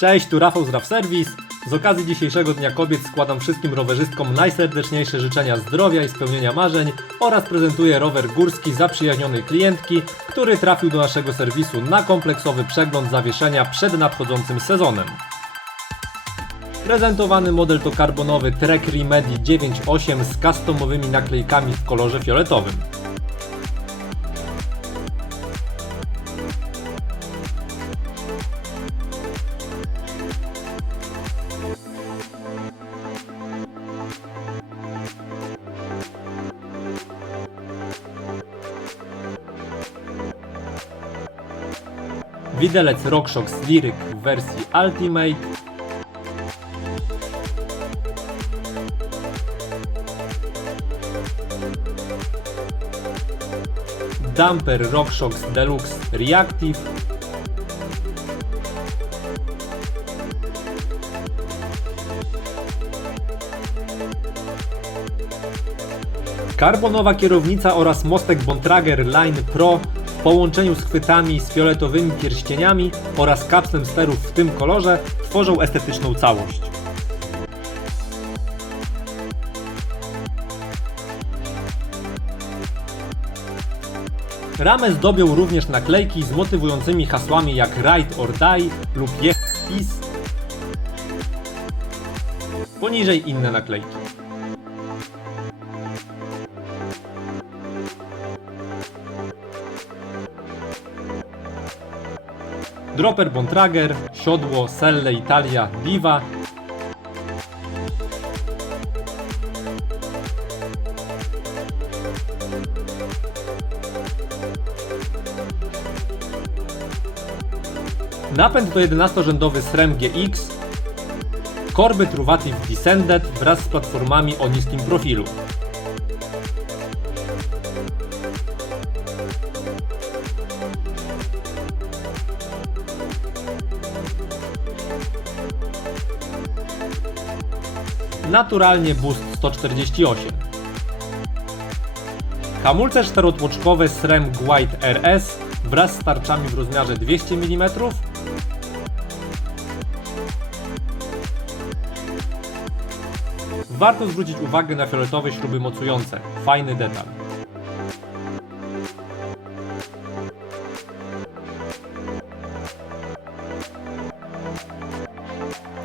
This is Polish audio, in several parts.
Cześć, tu Rafał z RAV Service. Z okazji dzisiejszego Dnia Kobiet składam wszystkim rowerzystkom najserdeczniejsze życzenia zdrowia i spełnienia marzeń oraz prezentuję rower górski zaprzyjaźnionej klientki, który trafił do naszego serwisu na kompleksowy przegląd zawieszenia przed nadchodzącym sezonem. Prezentowany model to karbonowy Trek Remedy 9.8 z customowymi naklejkami w kolorze fioletowym. Widelec RockShox Lyric w wersji Ultimate. Damper RockShox Deluxe Reactive. Karbonowa kierownica oraz mostek Bontrager Line Pro w połączeniu z chwytami z fioletowymi pierścieniami oraz kapslem sterów w tym kolorze tworzą estetyczną całość. Ramę zdobią również naklejki z motywującymi hasłami jak Ride or Die lub Peace. Poniżej inne naklejki. Dropper Bontrager, siodło Selle Italia Diva. Napęd to 11-rzędowy SRAM GX. Korby Truvativ Descended wraz z platformami o niskim profilu. Naturalnie Boost 148. Hamulce czterotłoczkowe SRAM Guide RS wraz z tarczami w rozmiarze 200 mm. Warto zwrócić uwagę na fioletowe śruby mocujące. Fajny detal.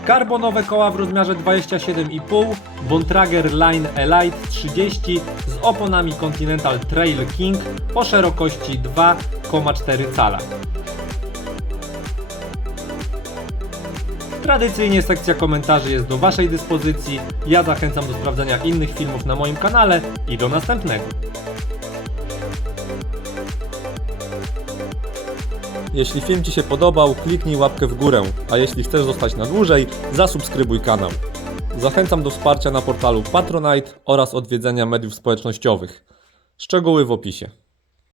Karbonowe koła w rozmiarze 27,5, Bontrager Line Elite 30 z oponami Continental Trail King o szerokości 2,4 cala. Tradycyjnie sekcja komentarzy jest do Waszej dyspozycji. Ja zachęcam do sprawdzenia innych filmów na moim kanale i do następnego. Jeśli film Ci się podobał, kliknij łapkę w górę, a jeśli chcesz zostać na dłużej, zasubskrybuj kanał. Zachęcam do wsparcia na portalu Patronite oraz odwiedzenia mediów społecznościowych. Szczegóły w opisie.